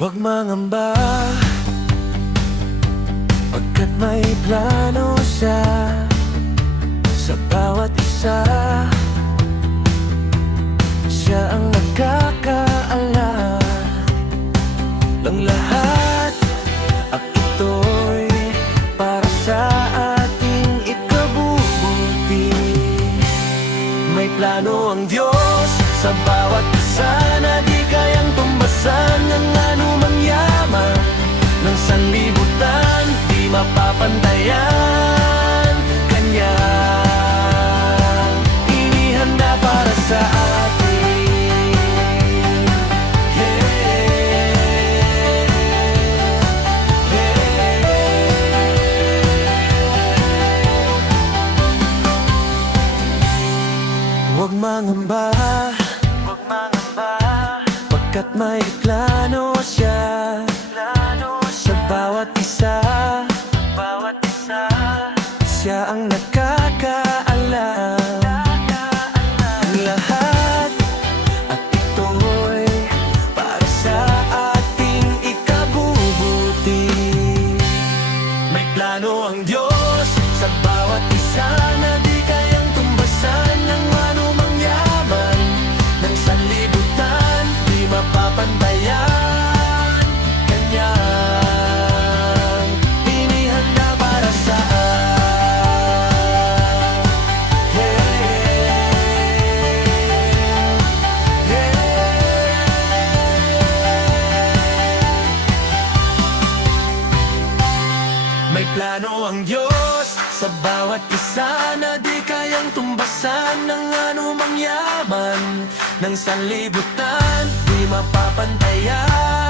Huwag mangamba, pagkat may plano siya sa bawat isa. Siya ang nagkakaalam ng lahat, at ito'y para sa ating ikabubuti. May plano ang Diyos sa bawat isa na di kayang tumbasan ng anumang yaman ng sanlibutan, di mapapantayan. Kanyang inihanda para sa atin. Huwag mangamba, pagkat may plano siya sa bawat isa. Siya ang nakakaalam ng lahat, at ito'y para sa ating ikabubuti. May plano ang Diyos sa bawat isa na di kayang tumbasan ng anumang yaman ng sanlibutan, di mapapantayan. Kanyang inihanda para sa May plano ang Diyos sa bawat isa na di kayang tumbasan ng anumang yaman ng sanlibutan, di mapapantayan.